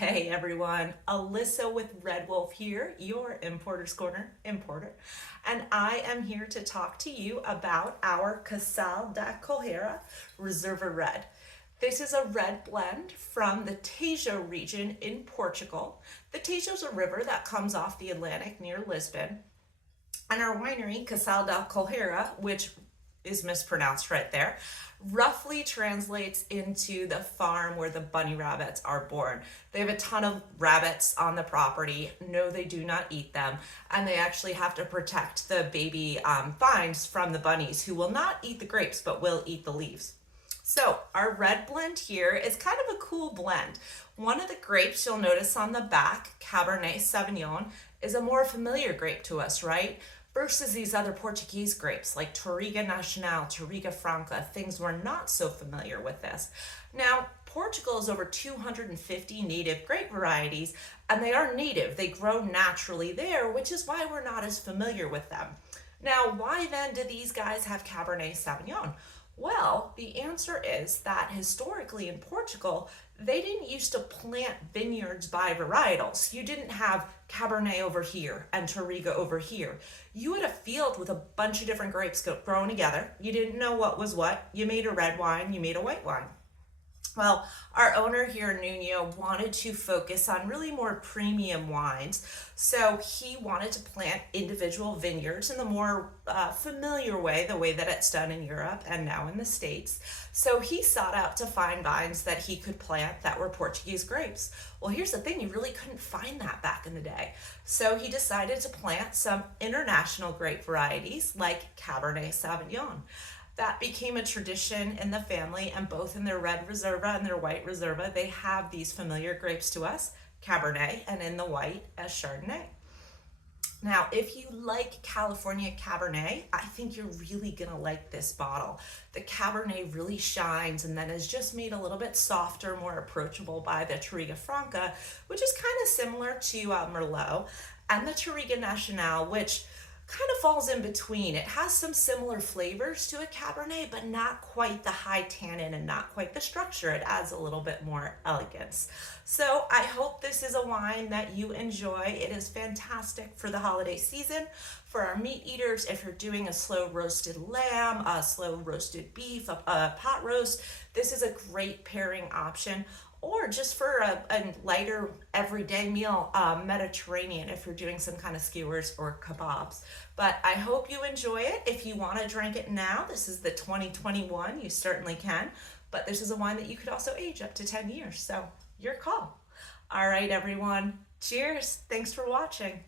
Hey everyone, Alyssa with Red Wolf here, your Importer's Corner importer, and I am here to talk to you about our Casal da Coelheira Reserva Red. This is a red blend from the Tejo region in Portugal. The Tejo is a river that comes off the Atlantic near Lisbon, and our winery, Casal da Coelheira, which is mispronounced right there, roughly translates into the farm where the bunny rabbits are born. They have a ton of rabbits on the property. No, they do not eat them. And they actually have to protect the baby vines from the bunnies, who will not eat the grapes but will eat the leaves. So our red blend here is kind of a cool blend. One of the grapes you'll notice on the back, Cabernet Sauvignon, is a more familiar grape to us, right? Versus these other Portuguese grapes like Touriga Nacional, Touriga Franca, things we're not so familiar with this. Now, Portugal is over 250 native grape varieties, and they are native. They grow naturally there, which is why we're not as familiar with them. Now, why then do these guys have Cabernet Sauvignon? Well, the answer is that historically in Portugal, they didn't used to plant vineyards by varietals. You didn't have Cabernet over here and Touriga over here. You had a field with a bunch of different grapes growing together. You didn't know what was what. You made a red wine, you made a white wine. Well, our owner here, Nuno, wanted to focus on really more premium wines. So he wanted to plant individual vineyards in the more familiar way, the way that it's done in Europe and now in the States. So he sought out to find vines that he could plant that were Portuguese grapes. Well, here's the thing, you really couldn't find that back in the day. So he decided to plant some international grape varieties like Cabernet Sauvignon. That became a tradition in the family, and both in their red Reserva and their white Reserva, they have these familiar grapes to us, Cabernet, and in the white as Chardonnay. Now, if you like California Cabernet, I think you're really gonna like this bottle. The Cabernet really shines and then is just made a little bit softer, more approachable by the Touriga Franca, which is kind of similar to Merlot, and the Touriga Nacional, which kind of falls in between. It has some similar flavors to a Cabernet, but not quite the high tannin and not quite the structure. It adds a little bit more elegance. So I hope this is a wine that you enjoy. It is fantastic for the holiday season. For our meat eaters, if you're doing a slow roasted lamb, a slow roasted beef, a pot roast, this is a great pairing option. Or just for a lighter everyday meal, Mediterranean, if you're doing some kind of skewers or kebabs. But I hope you enjoy it. If you want to drink it now, this is the 2021, you certainly can. But this is a wine that you could also age up to 10 years, so your call. All right, everyone. Cheers. Thanks for watching.